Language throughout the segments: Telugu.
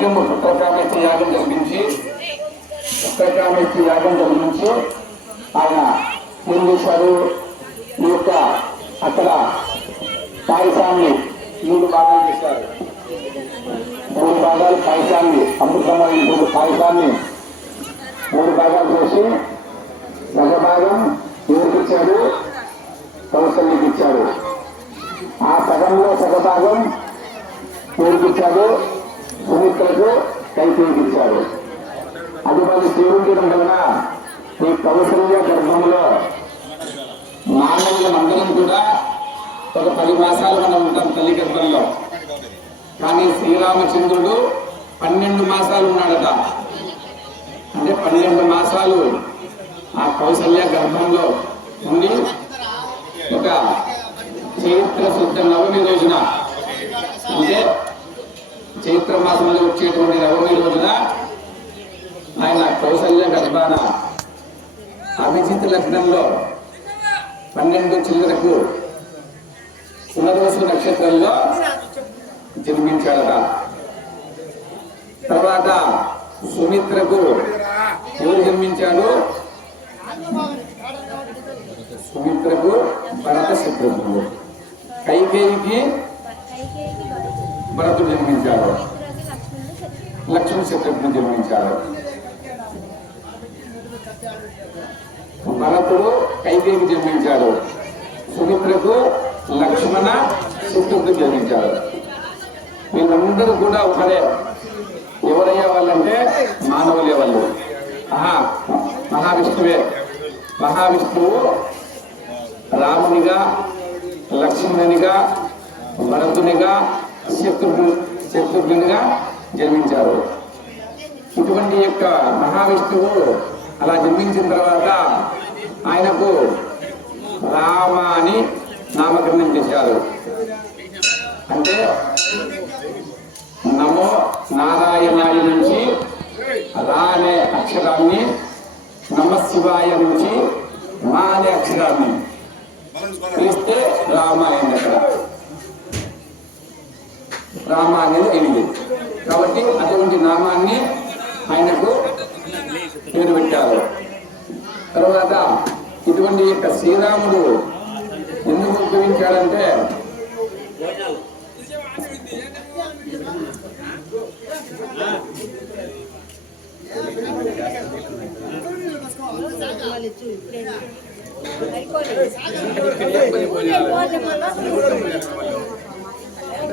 యజ్ఞము పుత్రకామేష్టి యాగం జరిపించి ఆయన ఏం చేశారు? ఈ యొక్క అక్కడ పాయసాన్ని 3 భాగాలు చేశారు. 3 భాగాలు పాయసాన్ని, అమృతమైన పాయసాన్ని 3 భాగాలు చేసి సగభాగం ఎవరికి ఇచ్చాడు? కౌసల్యకి ఇచ్చాడు. ఆ సగంలో సగభాగం ఎవరికి ఇచ్చాడు? సుమిత్రకు, కైకేయికి ఇచ్చాడు. అది వాళ్ళు సేవించడం వలన ఈ కౌసల్య గర్భంలో మానవుల మందరం కూడా ఒక 10 మాసాలు మనం ఉంటాం తల్లి గర్భంలో. కానీ శ్రీరామచంద్రుడు 12 మాసాలు ఉన్నాడట. అంటే 12 మాసాలు ఆ కౌసల్య గర్భంలో ఉండి ఒక చైత్ర శుద్ధ నవమి రోజున, అంటే చైత్ర మాసంలో వచ్చేటువంటి నవమి రోజున ఆయన కౌసల్య గర్భాన అభిజిత్ లగ్నంలో 12 చిల్లరకు పునర్వసు నక్షత్రంలో జన్మించాడట. తర్వాత సుమిత్రకు ఎవరు జన్మించాడు? సుమిత్రకు భరత శత్రుఘ్నుడు, కైకేయికి భరతుడు జన్మించాడు, లక్ష్మణ శత్రుఘ్నుడు జన్మించాడు. భరతుడు కైకేయికి జన్మించాడు, సుమిత్రకు లక్ష్మణ శత్రుఘ్నుడు జన్మించాడు. వీళ్ళందరూ కూడా ఒకరే. ఎవరయ్యే వాళ్ళంటే మానవులే వాళ్ళు. మహావిష్ణువే. మహావిష్ణువు రామునిగా, లక్ష్మణునిగా, భరతునిగా, శత్రుఘ్నునిగా జన్మించారు. ఇటువంటి యొక్క మహావిష్ణువు అలా జన్మించిన తర్వాత ఆయనకు రామ అని నామకరణం చేశారు. అంటే నమో నారాయణాయ నుంచి రా అనే అక్షరాన్ని, నమశివాయ నుంచి మా అనే అక్షరాన్ని పిలిస్తే రామ అయింది. అక్కడ రామ అనేది అయింది. కాబట్టి అటువంటి నామాన్ని ఆయనకు పేరు పెట్టారు. తర్వాత ఇటువంటి యొక్క శ్రీరాముడు ఎందుకు ఉపయోగించాడంటే,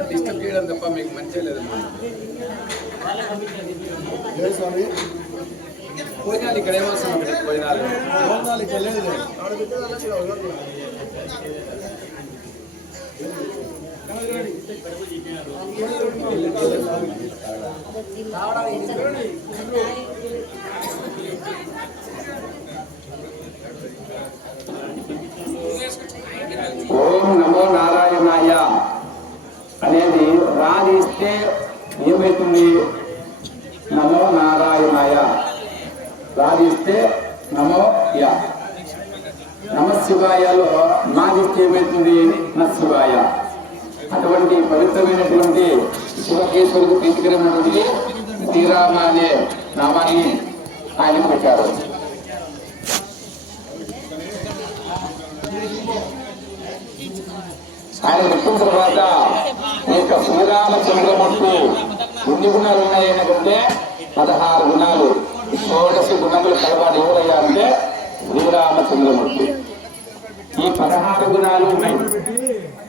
డిస్టర్బ్ చేయడం తప్ప మీకు మంచి లేదమ్మా. పోయినాలు ఇక్కడ ఏమవసరం? పోయినాలు ఇక్కడ లేదు. ఓం నమో నారాయణాయ అనేది రాదిస్తే ఏమవుతుంది? నమో నారాయణాయ. రాదిస్తే నమో యా. నమశివాయలో నాదిస్తే ఏమవుతుంది? నశివాయ. అటువంటి పవిత్రమైనటువంటి శివకేశ్వరుడు ప్రీతికరమైనటువంటి శ్రీరామ అనే నామాన్ని ఆయన పెట్టారు. ఆయన పెట్టిన తర్వాత ఈ యొక్క శ్రీరామచంద్రమూర్తి ఎన్ని గుణాలు ఉన్నాయనుకుంటే 16 గుణాలు. 16 గుణములు కలవాడు ఎవరయ్యా అంటే శ్రీరామచంద్రమూర్తి. ఈ 16 గుణాలు ఉన్నాయి.